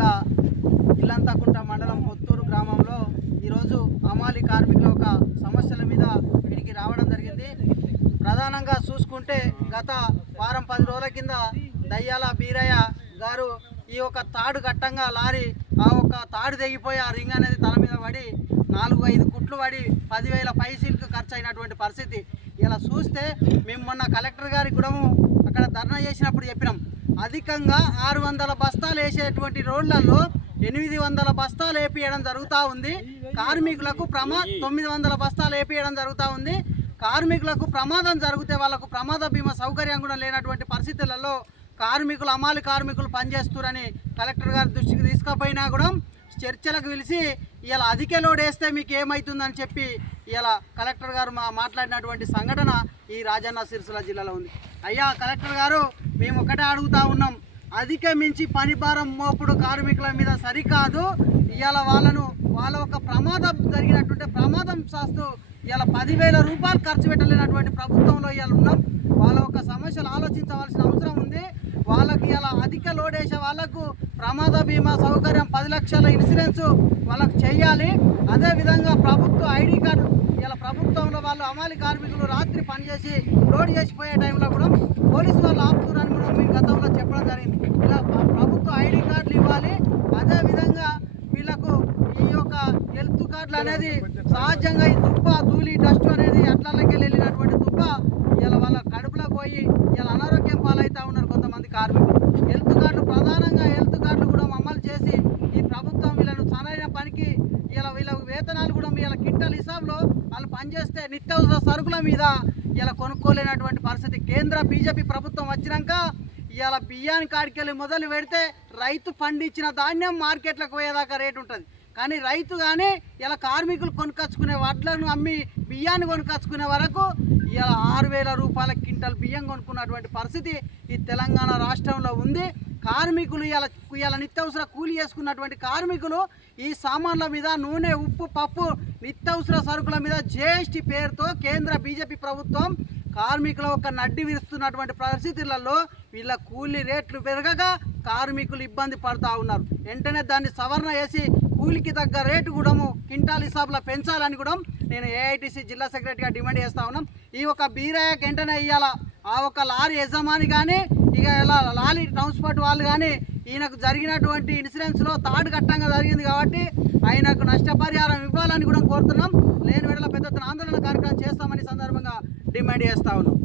జిల్లా ఇల్లంతకుంట మండలం పొత్తూరు గ్రామంలో ఈరోజు అమాలి కార్మికుల ఒక సమస్యల మీద ఇక్కడికి రావడం జరిగింది. ప్రధానంగా చూసుకుంటే గత వారం పది రోజుల కింద దయ్యాల బీరయ్య గారు ఈ యొక్క తాడు ఘట్టంగా లారీ ఆ ఒక తాడు తెగిపోయి ఆ రింగ్ అనేది తల మీద పడి నాలుగు ఐదు కుట్లు పడి పదివేల పైసీలకు ఖర్చు అయినటువంటి పరిస్థితి. ఇలా చూస్తే మేము మొన్న కలెక్టర్ గారికి కూడా అక్కడ ధర్నా చేసినప్పుడు చెప్పినాం. అధికంగా ఆరు వందల బస్తాలు వేసేటువంటి రోడ్లలో ఎనిమిది వందల బస్తాలు వేపియడం జరుగుతూ ఉంది. కార్మికులకు ప్రమా తొమ్మిది వందల బస్తాలు వేపియడం జరుగుతూ ఉంది. కార్మికులకు ప్రమాదం జరిగితే వాళ్ళకు ప్రమాద బీమా సౌకర్యం కూడా లేనటువంటి పరిస్థితులలో కార్మికులు అమాలి కార్మికులు పనిచేస్తారని కలెక్టర్ గారి దృష్టికి తీసుకుపోయినా కూడా చర్చలకు పిలిచి ఇలా అధిక లోడ్ వేస్తే మీకు ఏమవుతుందని చెప్పి ఇలా కలెక్టర్ గారు మా మాట్లాడినటువంటి సంఘటన ఈ రాజన్న సిరిసిల్ల జిల్లాలో ఉంది. అయ్యా కలెక్టర్ గారు మేము ఒకటే అడుగుతా ఉన్నాం. అధిక మించి పని భారం మోపుడు కార్మికుల మీద సరికాదు. ఇవాళ వాళ్ళను వాళ్ళ ఒక ప్రమాదం జరిగినటువంటి ప్రమాదం శాస్తూ ఇవాళ పదివేల రూపాయలు ఖర్చు పెట్టలేనటువంటి ప్రభుత్వంలో ఇవాళ ఉన్నాం. వాళ్ళ ఒక సమస్యలు ఆలోచించవలసిన అవసరం ఉంది. వాళ్ళకి ఇలా అధిక లోడ్ వేసే వాళ్ళకు ప్రమాద బీమా సౌకర్యం పది లక్షల ఇన్సూరెన్స్ వాళ్ళకు చేయాలి. అదేవిధంగా ప్రభుత్వ ఐడి కార్డు ప్రభుత్వంలో వాళ్ళు అమాలి కార్మికులు రాత్రి పనిచేసి లోడ్ చేసిపోయే టైంలో కూడా పోలీసు వాళ్ళు ఆపుతున్నారని కూడా మీ గతంలో చెప్పడం జరిగింది. ఇలా ప్రభుత్వం ప్రభుత్వ ఐడి కార్డులు ఇవ్వాలి. అదేవిధంగా వీళ్ళకు ఈ యొక్క హెల్త్ కార్డులు అనేది సహజంగా ఈ దుప్ప ధూళి డస్ట్ అనేది అట్లకి వెళ్ళినటువంటి దుప్ప ఇలా వాళ్ళ కడుపులో పోయి ఇలా అనారోగ్యం పాలవుతూ ఉన్నారు కొంతమంది కార్మికులు హెల్త్ కార్డులు ప్రధానంగా హెల్త్ కార్డులు కూడా అమలు చేసి ఈ ప్రభుత్వం వీళ్ళను సరైన పనికి ఇలా వీళ్ళ వేతనాలు కూడా ఇలా కింటల్ హిసాబ్లో వాళ్ళు పనిచేస్తే నిత్యావసర సరుకుల మీద ఇలా కొనుక్కోలేనటువంటి పరిస్థితి. కేంద్ర బీజేపీ ప్రభుత్వం వచ్చినాక ఇలా బియ్యాన్ని కాడికెళ్ళి మొదలు పెడితే రైతు పండించిన ధాన్యం మార్కెట్లకు పోయేదాకా రేటు ఉంటుంది. కానీ రైతు కానీ ఇలా కార్మికులు కొనుకొచ్చుకునే వడ్లను అమ్మి బియ్యాన్ని కొనుకొచ్చుకునే వరకు ఇలా ఆరు వేల రూపాయల క్వింటల్ బియ్యం కొనుక్కున్నటువంటి పరిస్థితి ఈ తెలంగాణ రాష్ట్రంలో ఉంది. కార్మికులు ఇలా ఇలా నిత్యవసర కూలి చేసుకున్నటువంటి కార్మికులు ఈ సామాన్ల మీద నూనె ఉప్పు పప్పు నిత్యవసర సరుకుల మీద జిఎస్టీ పేరుతో కేంద్ర బీజేపీ ప్రభుత్వం కార్మికుల ఒక నడ్డి విరుస్తున్నటువంటి పరిస్థితులలో వీళ్ళ కూలీ రేట్లు పెరగగా కార్మికులు ఇబ్బంది పడుతూ ఉన్నారు. వెంటనే దాన్ని సవరణ చేసి కూలికి తగ్గ రేటు కూడా కింటాల్ హిసాబ్లో పెంచాలని కూడా నేను ఏఐటీసీ జిల్లా సెక్రటరీగా డిమాండ్ చేస్తూ ఉన్నాం. ఈ ఒక బీరాయకి వెంటనే ఇవ్వాల ఆ ఒక లారీ యజమాని కానీ ఇక ఇలా లాలి ట్రాన్స్పోర్ట్ వాళ్ళు కానీ ఈయనకు జరిగినటువంటి ఇన్సూరెన్స్లో థర్డ్ కట్టంగా జరిగింది కాబట్టి ఆయనకు నష్టపరిహారం ఇవ్వాలని కూడా కోరుతున్నాం. లేని వేళ పెద్ద ఆందోళన కార్యక్రమం చేస్తామని సందర్భంగా డిమాండ్ చేస్తా ఉన్నాం.